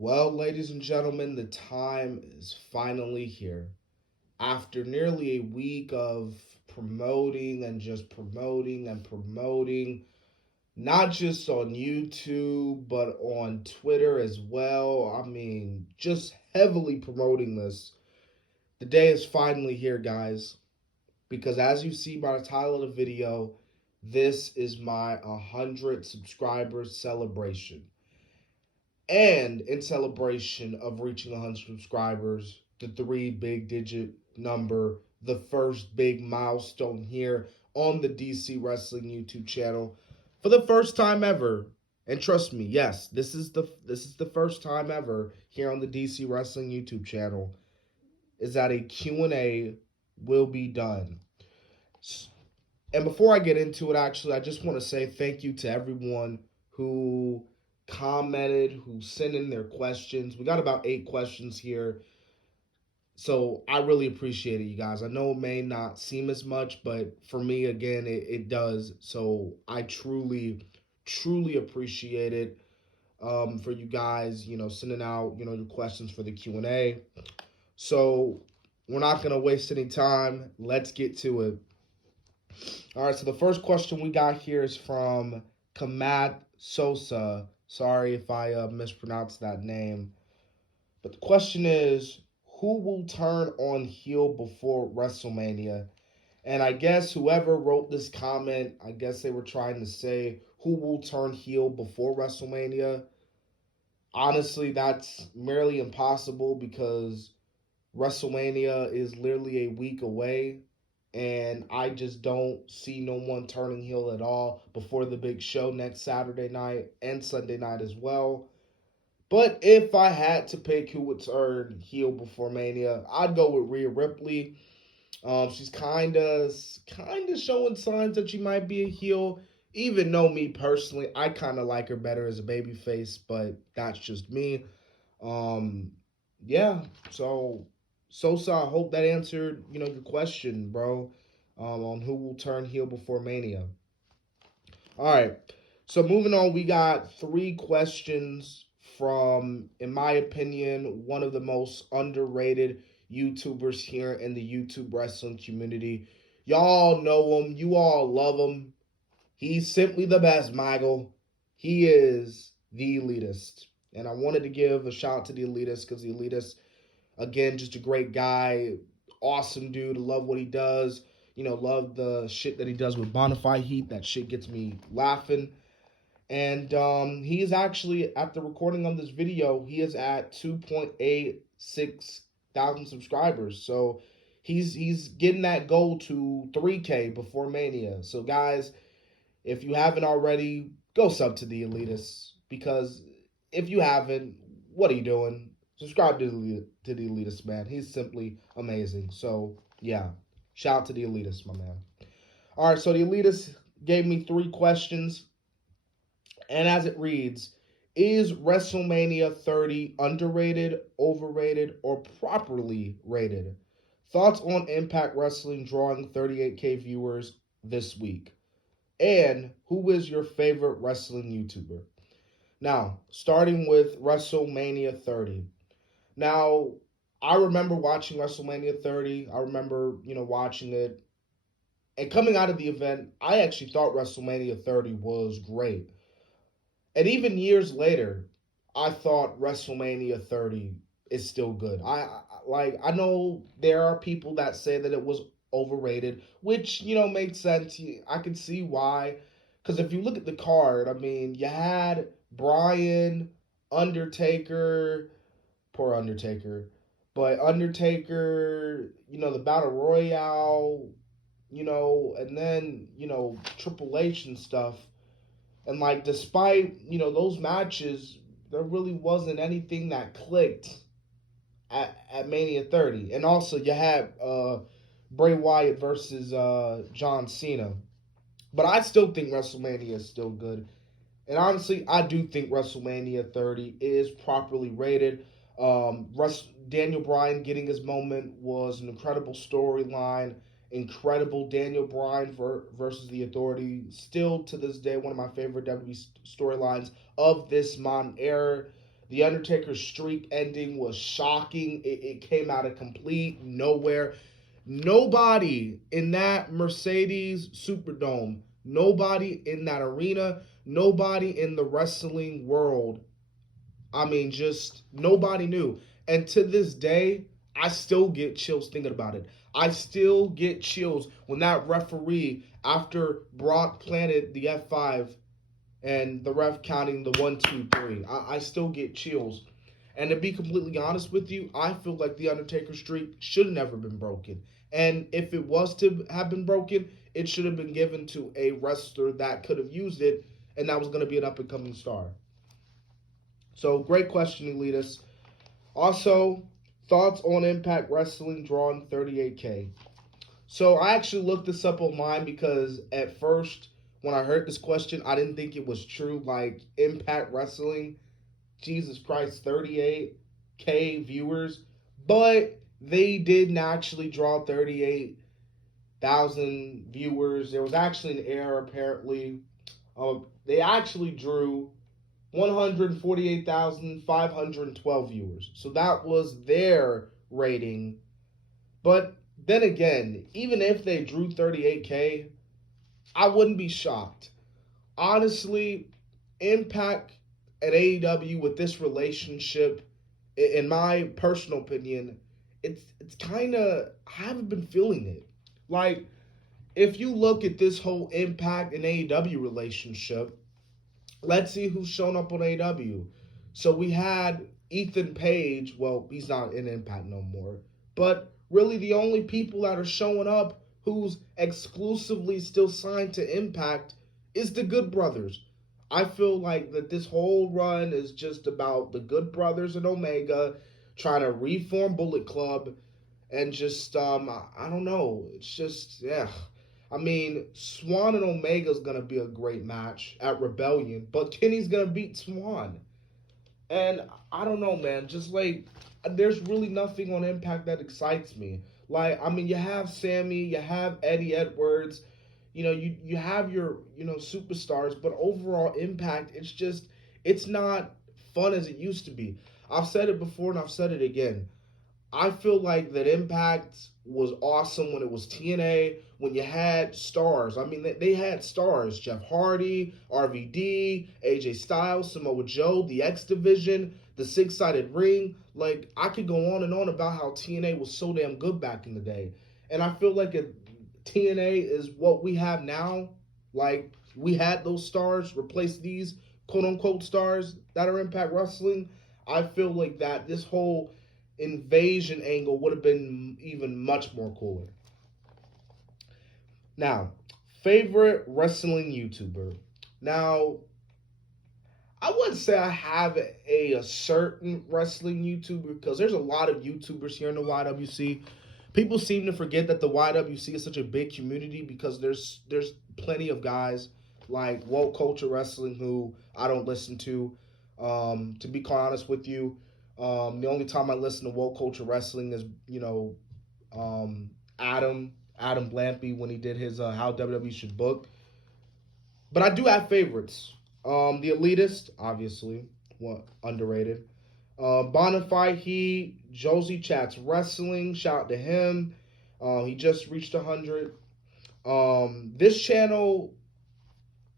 Well, ladies and gentlemen, the time is finally here. After nearly a week of promoting and just promoting and promoting, not just on YouTube, but on Twitter as well. I mean, just heavily promoting this. The day is finally here, guys, because as you see by the title of the video, this is my 100 subscribers celebration. And in celebration of reaching 100 subscribers, the three big digit number, the first big milestone here on the DC Wrestling YouTube channel for the first time ever. And trust me, yes, this is the first time ever here on the DC Wrestling YouTube channel is that a Q&A will be done. And before I get into it, actually, I just want to say thank you to everyone who commented, who sent in their questions. We got about 8 questions here. So I really appreciate it, you guys. I know it may not seem as much, but for me, again, it does. So I truly appreciate it for you guys, sending out, your questions for the Q&A. So we're not going to waste any time. Let's get to it. All right, so the first question we got here is from Kamat Sosa. Sorry if I mispronounced that name. But the question is, who will turn on heel before WrestleMania? And I guess whoever wrote this comment, I guess they were trying to say who will turn heel before WrestleMania. Honestly, that's merely impossible because WrestleMania is literally a week away, and I just don't see no one turning heel at all before the big show next Saturday night and Sunday night as well. But if I had to pick who would turn heel before Mania, I'd go with Rhea Ripley. She's kind of showing signs that she might be a heel. Even though me personally, I kind of like her better as a babyface, but that's just me. Um, yeah. So Sosa, I hope that answered your question, bro. On who will turn heel before Mania. All right. So moving on, we got 3 questions from, in my opinion, one of the most underrated YouTubers here in the YouTube wrestling community. Y'all know him. You all love him. He's simply the best, Michael. He is the elitist. And I wanted to give a shout out to the elitist because the elitist, again, just a great guy, awesome dude. Love what he does. Love the shit that he does with Bonafide Heat. That shit gets me laughing. And he is actually, at the recording of this video, he is at 2.86 thousand subscribers. So he's getting that goal to 3K before Mania. So guys, if you haven't already, go sub to the Elitists because if you haven't, what are you doing? Subscribe to the Elitist, man. He's simply amazing. So yeah, shout out to the Elitist, my man. All right, so the Elitist gave me 3 questions, and as it reads, is WrestleMania 30 underrated, overrated, or properly rated? Thoughts on Impact Wrestling drawing 38K viewers this week? And who is your favorite wrestling YouTuber? Now, starting with WrestleMania 30. Now, I remember watching WrestleMania 30. I remember, watching it. And coming out of the event, I actually thought WrestleMania 30 was great. And even years later, I thought WrestleMania 30 is still good. I know there are people that say that it was overrated, which makes sense. I can see why, because if you look at the card, I mean, you had Bryan, Undertaker, poor Undertaker, but Undertaker, the Battle Royale, and then Triple H and stuff. And like, despite those matches, there really wasn't anything that clicked at Mania 30. And also, you had Bray Wyatt versus John Cena. But I still think WrestleMania is still good. And honestly, I do think WrestleMania 30 is properly rated. Daniel Bryan getting his moment was an incredible storyline. Incredible Daniel Bryan versus the Authority. Still to this day, one of my favorite WWE storylines of this modern era. The Undertaker's streak ending was shocking. It came out of complete nowhere. Nobody in that Mercedes Superdome, nobody in that arena, nobody in the wrestling world, I mean, just nobody knew. And to this day, I still get chills thinking about it. I still get chills when that referee, after Brock planted the F5 and the ref counting the one, two, three, I still get chills. And to be completely honest with you, I feel like the Undertaker streak should have never been broken. And if it was to have been broken, it should have been given to a wrestler that could have used it, and that was going to be an up and coming star. So, great question, Elitas. Also, thoughts on Impact Wrestling drawing 38K. So, I actually looked this up online because at first, when I heard this question, I didn't think it was true. Like, Impact Wrestling, Jesus Christ, 38K viewers. But they didn't actually draw 38,000 viewers. There was actually an error, apparently. They actually drew 148,512 viewers. So that was their rating. But then again, even if they drew 38K, I wouldn't be shocked. Honestly, Impact and AEW with this relationship, in my personal opinion, it's kind of, I haven't been feeling it. Like, if you look at this whole Impact and AEW relationship, let's see who's shown up on AEW. So we had Ethan Page. Well, he's not in Impact no more. But really, the only people that are showing up who's exclusively still signed to Impact is the Good Brothers. I feel like that this whole run is just about the Good Brothers and Omega trying to reform Bullet Club and just I don't know. It's just yeah. I mean, Swan and Omega is gonna be a great match at Rebellion, but Kenny's gonna beat Swan, and I don't know, man. Just like there's really nothing on Impact that excites me. Like, I mean, you have Sammy, you have Eddie Edwards, you have your superstars, but overall Impact, it's not fun as it used to be. I've said it before and I've said it again. I feel like that Impact was awesome when it was TNA, when you had stars. I mean, they had stars. Jeff Hardy, RVD, AJ Styles, Samoa Joe, the X Division, the six-sided ring. Like, I could go on and on about how TNA was so damn good back in the day. And I feel like if TNA is what we have now, like, we had those stars, replace these quote-unquote stars that are Impact Wrestling, I feel like that this whole invasion angle would have been even much more cooler. Now, favorite wrestling YouTuber. Now, I wouldn't say I have a certain wrestling YouTuber because there's a lot of YouTubers here in the YWC. People seem to forget that the YWC is such a big community because there's plenty of guys like Woke Culture Wrestling who I don't listen to. To be quite honest with you, the only time I listen to Woke Culture Wrestling is, Adam Blampy when he did his How WWE Should Book. But I do have favorites. The Elitist, obviously, underrated. Bonafide Heat, Josie Chats Wrestling, shout out to him. He just reached 100. This channel,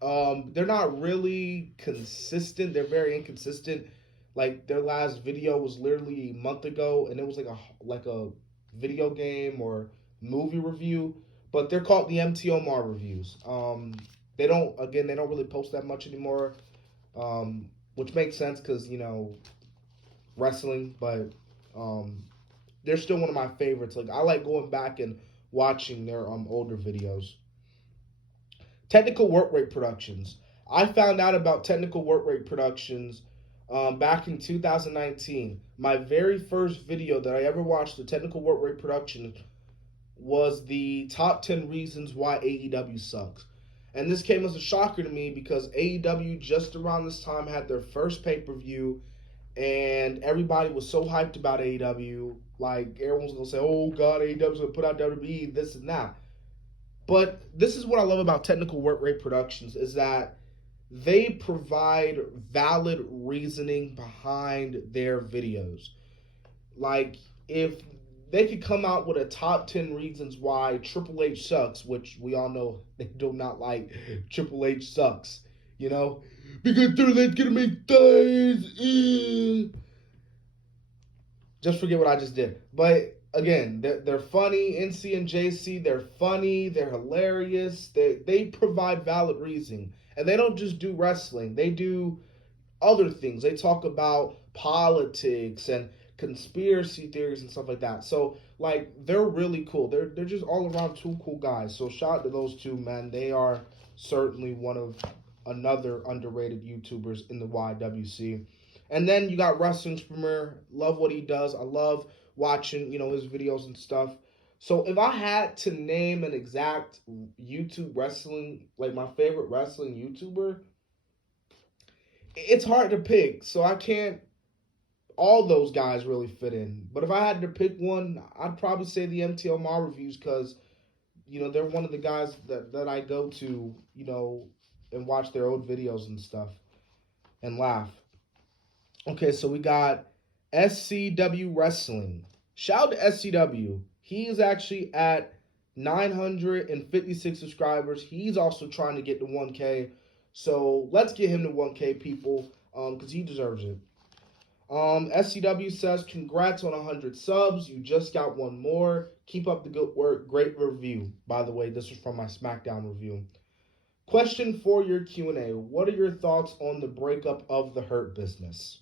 they're not really consistent. They're very inconsistent. Like, their last video was literally a month ago, and it was like a video game or movie review. But they're called the MT Omar reviews. They don't really post that much anymore, which makes sense because wrestling. But they're still one of my favorites. Like, I like going back and watching their older videos. Technical Work Rate Productions. I found out about Technical Work Rate Productions back in 2019. My very first video that I ever watched, the Technical Work Rate Production, was the top 10 reasons why AEW sucks. And this came as a shocker to me because AEW just around this time had their first pay-per-view, and everybody was so hyped about AEW. Like, everyone's going to say, oh God, AEW's going to put out WWE, this and that. But this is what I love about Technical Work Rate Productions is that they provide valid reasoning behind their videos. Like, if they could come out with a top 10 reasons why Triple H sucks, which we all know they do not like Triple H sucks, you know? Because Triple H gonna make thighs. Just forget what I just did. But again, they're funny. NC and JC, they're funny. They're hilarious. They provide valid reasoning, and they don't just do wrestling. They do other things. They talk about politics and conspiracy theories and stuff like that. So like they're really cool. They're just all around two cool guys. So shout out to those two men. They are certainly one of another underrated YouTubers in the YWC. And then you got Wrestling Premier. Love what he does. I love watching, his videos and stuff. So if I had to name an exact YouTube wrestling, like my favorite wrestling YouTuber, it's hard to pick. So I can't. All those guys really fit in. But if I had to pick one, I'd probably say the MTLMR reviews because, they're one of the guys that I go to, and watch their old videos and stuff and laugh. Okay, so we got SCW Wrestling. Shout out to SCW. He is actually at 956 subscribers. He's also trying to get to 1K. So let's get him to 1K, people, because he deserves it. SCW says, congrats on 100 subs. You just got one more. Keep up the good work. Great review. By the way, this was from my SmackDown review. Question for your Q&A. What are your thoughts on the breakup of the Hurt Business?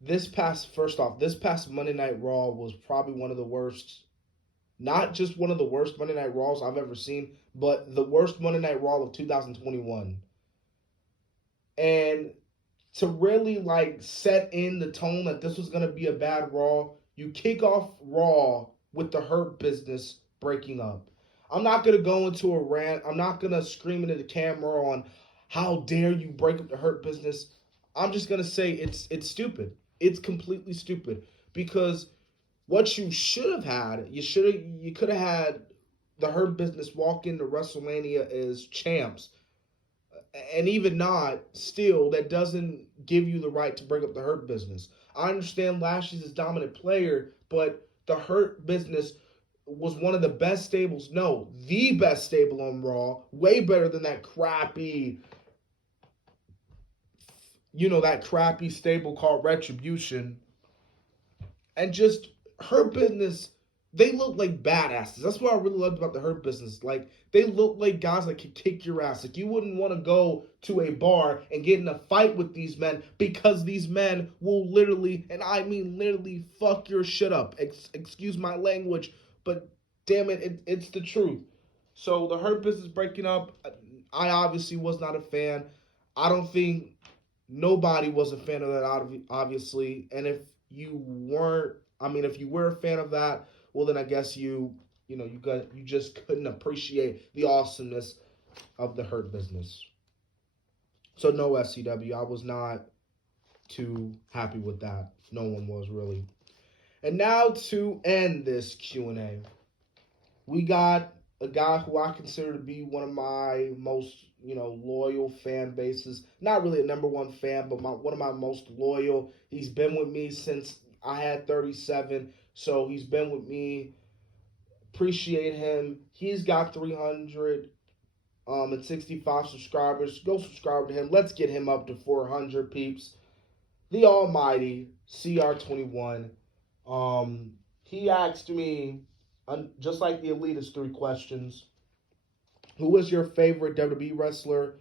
This past Monday Night Raw was probably one of the worst, not just one of the worst Monday Night Raws I've ever seen, but the worst Monday Night Raw of 2021. And to really set in the tone that this was going to be a bad Raw, you kick off Raw with the Hurt Business breaking up. I'm not going to go into a rant. I'm not going to scream into the camera on how dare you break up the Hurt Business. I'm just going to say it's stupid. It's completely stupid because what you should have had, you could have had the Hurt Business walk into WrestleMania as champs. And even not, still, that doesn't give you the right to break up the Hurt Business. I understand Lashley's a dominant player, but the Hurt Business was one of the best stables. No, the best stable on Raw. Way better than that crappy, that crappy stable called Retribution. And just Hurt Business, they look like badasses. That's what I really loved about the Hurt Business. Like, they look like guys that could kick your ass. Like, you wouldn't want to go to a bar and get in a fight with these men because these men will literally, and I mean literally, fuck your shit up. Excuse my language, but damn it, it's the truth. So the Hurt Business breaking up, I obviously was not a fan. I don't think nobody was a fan of that, obviously. And if you if you were a fan of that, well, then I guess you just couldn't appreciate the awesomeness of the Hurt Business. So no, SCW, I was not too happy with that. No one was really. And now to end this Q&A, we got a guy who I consider to be one of my most loyal fan bases. Not really a number one fan, but one of my most loyal. He's been with me since I had 37, so he's been with me. Appreciate him. He's got 365 subscribers. Go subscribe to him. Let's get him up to 400 peeps. The almighty CR21. He asked me, just like the Elitist, 3 questions. Who was your favorite WWE wrestler?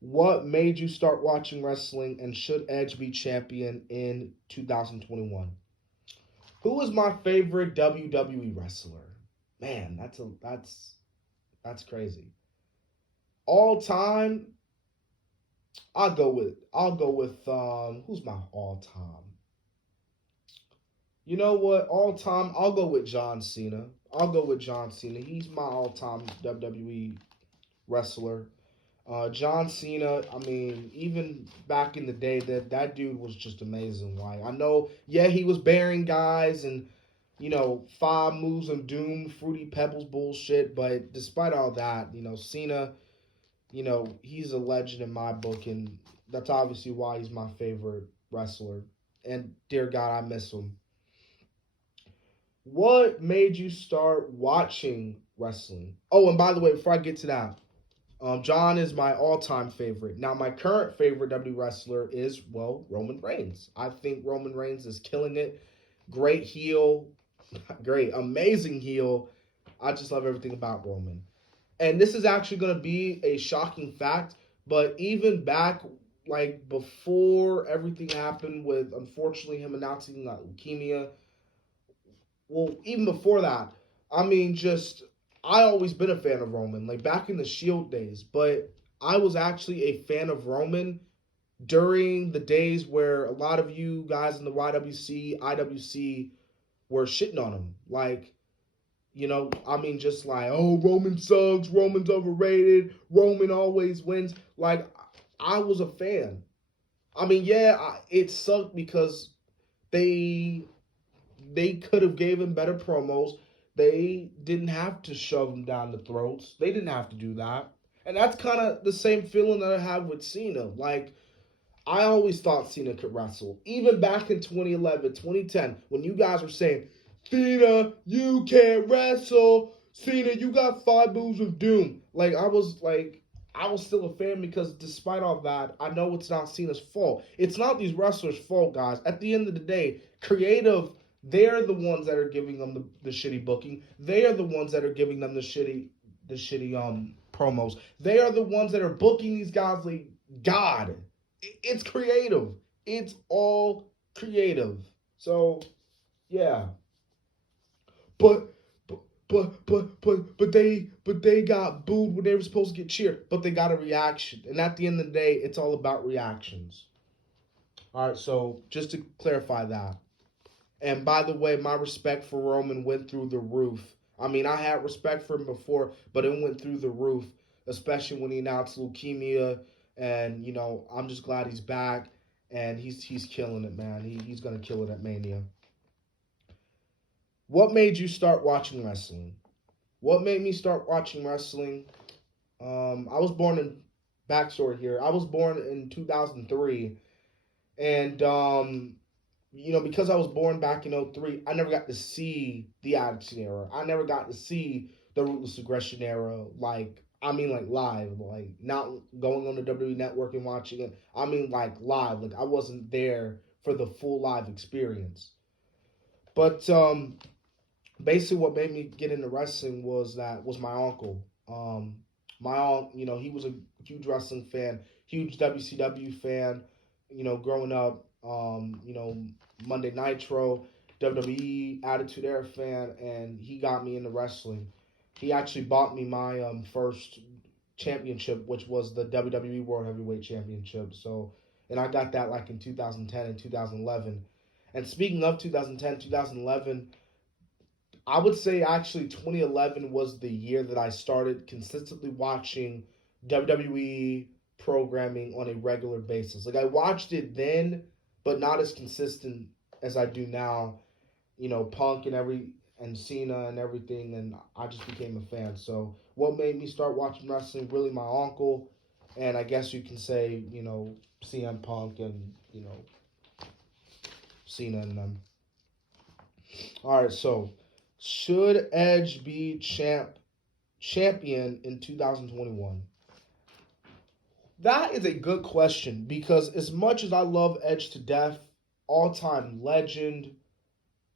What made you start watching wrestling? And should Edge be champion in 2021? Who was my favorite WWE wrestler? Man, that's crazy. All time, I'll go with who's my all time? You know what? All time, I'll go with John Cena. He's my all-time WWE wrestler. John Cena, I mean, even back in the day, that dude was just amazing. Like, I know, yeah, he was burying guys and five moves of doom, fruity pebbles bullshit. But despite all that, Cena, he's a legend in my book, and that's obviously why he's my favorite wrestler. And dear God, I miss him. What made you start watching wrestling? Oh, and by the way, before I get to that, John is my all-time favorite. Now, my current favorite WWE wrestler is, well, Roman Reigns. I think Roman Reigns is killing it. Great heel, great, amazing heel. I just love everything about Roman. And this is actually going to be a shocking fact, but even back, like, before everything happened with, unfortunately, him announcing that leukemia, well, even before that, I mean, just I always been a fan of Roman, like back in the Shield days. But I was actually a fan of Roman during the days where a lot of you guys in the YWC, IWC were shitting on him. Like, I mean, just like, oh, Roman sucks, Roman's overrated, Roman always wins. Like, I was a fan. I mean, yeah, it sucked because they they could have gave him better promos. They didn't have to shove him down the throats. They didn't have to do that. And that's kind of the same feeling that I have with Cena. Like, I always thought Cena could wrestle. Even back in 2011, 2010, when you guys were saying, Cena, you can't wrestle. Cena, you got five moves of doom. I was still a fan because despite all that, I know it's not Cena's fault. It's not these wrestlers' fault, guys. At the end of the day, creative, they're the ones that are giving them the shitty booking. They are the ones that are giving them the shitty promos. They are the ones that are booking these guys like God. It's creative. It's all creative. So yeah, but but they got booed when they were supposed to get cheered. But they got a reaction, and at the end of the day, it's all about reactions. All right, so just to clarify that. And by the way, my respect for Roman went through the roof. I mean, I had respect for him before, but it went through the roof, especially when he announced leukemia. And I'm just glad he's back, and he's killing it, man. He's gonna kill it at Mania. What made you start watching wrestling? What made me start watching wrestling? I was born in backstory here. I was born in 2003, and because I was born back in '03, I never got to see the Attitude Era. I never got to see the Ruthless Aggression Era, like live, like not going on the WWE Network and watching it. I mean like live, like I wasn't there for the full live experience. But basically what made me get into wrestling was my uncle. My uncle, he was a huge wrestling fan, huge WCW fan. Growing up, Monday Nitro, WWE Attitude Era fan, and he got me into wrestling. He actually bought me my first championship, which was the WWE World Heavyweight Championship. So, and I got that like in 2010 and 2011. And speaking of 2010, 2011, I would say actually 2011 was the year that I started consistently watching WWE programming on a regular basis. Like I watched it then, but not as consistent as I do now. Punk and Cena and everything, and I just became a fan. So what made me start watching wrestling? Really, my uncle, and I guess you can say CM Punk and Cena and them. All right, so should Edge be champion in 2021? That is a good question because as much as I love Edge to death, all time legend,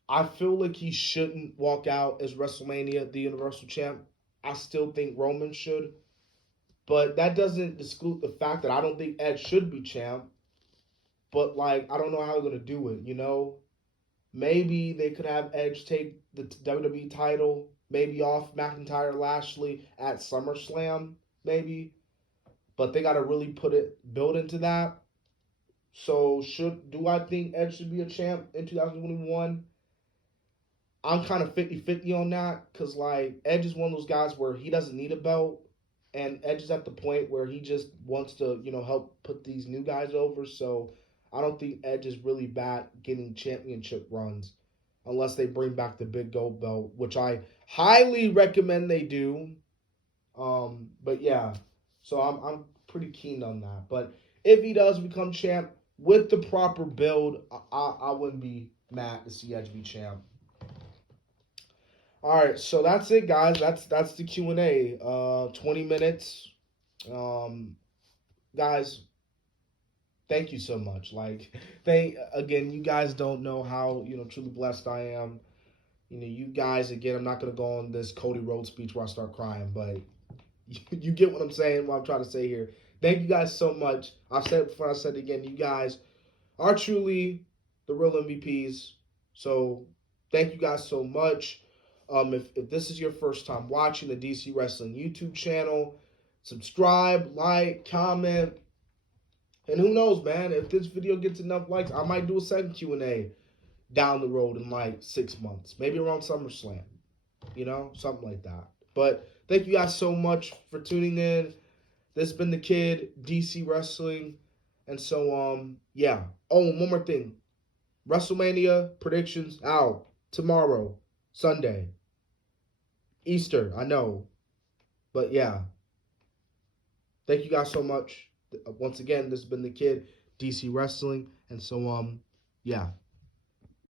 I feel like he shouldn't walk out as WrestleMania the Universal Champ. I still think Roman should, but that doesn't exclude the fact that I don't think Edge should be champ. But like, I don't know how they're gonna do it. Maybe they could have Edge take the WWE title, maybe off McIntyre Lashley at SummerSlam, maybe. But they got to really build into that. So do I think Edge should be a champ in 2021? I'm kind of 50-50 on that because like Edge is one of those guys where he doesn't need a belt, and Edge is at the point where he just wants to help put these new guys over. So I don't think Edge is really bad getting championship runs. unless they bring back the big gold belt, which I highly recommend they do. But yeah, so I'm pretty keen on that. But if he does become champ with the proper build, I wouldn't be mad to see Edge be champ. All right, so that's it, guys. That's the Q&A. 20 minutes. Um, guys, thank you so much. Like, thank again. You guys don't know how truly blessed I am. You guys again. I'm not gonna go on this Cody Rhodes speech where I start crying, but you get what I'm saying. What I'm trying to say here. Thank you guys so much. I've said it before. I said it again. You guys are truly the real MVPs. So thank you guys so much. If this is your first time watching the DC Wrestling YouTube channel, subscribe, like, comment, and who knows, man? If this video gets enough likes, I might do a second Q&A down the road in like 6 months, maybe around SummerSlam, something like that. But thank you guys so much for tuning in. This has been the Kid, DC Wrestling, and so yeah. Oh, and one more thing. WrestleMania predictions out tomorrow, Sunday, Easter. I know, but yeah. Thank you guys so much. Once again, this has been the Kid, DC Wrestling, and so yeah.